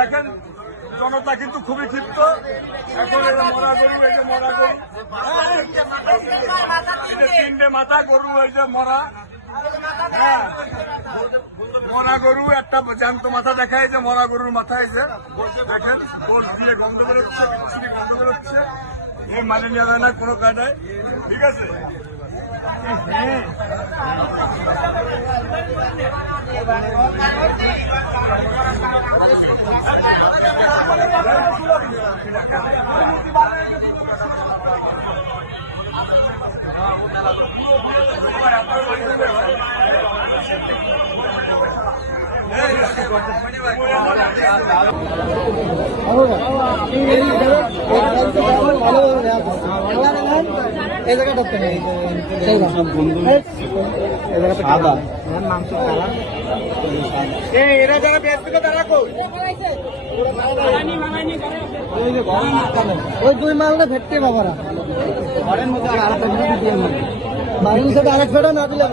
দেখেন জনতা কিন্তু খুবই ক্ষিপ্ত। এখন এই যে মরা গরু, এই যে মরা গরু, তিনটে মাথা গরু, এই যে মরা মরা গরু, একটা জ্যান্ত মাথা দেখায় যে মরা গরুর মাথায় যে দেখেন গোল দিয়ে গন্ধ বেরোচ্ছে, বিচ্ছিরি গন্ধ বেরোচ্ছে। এই মানে নেওয়া যায় না কোনো কায়দায়, ঠিক আছে? এই জায়গাটা এরা যারা ব্যস্ত তারা ওই দুই মালটা ভেটতে বাবারা ঘরের মধ্যে আর বাড়ির সাথে আরেক ফেটা না দিলে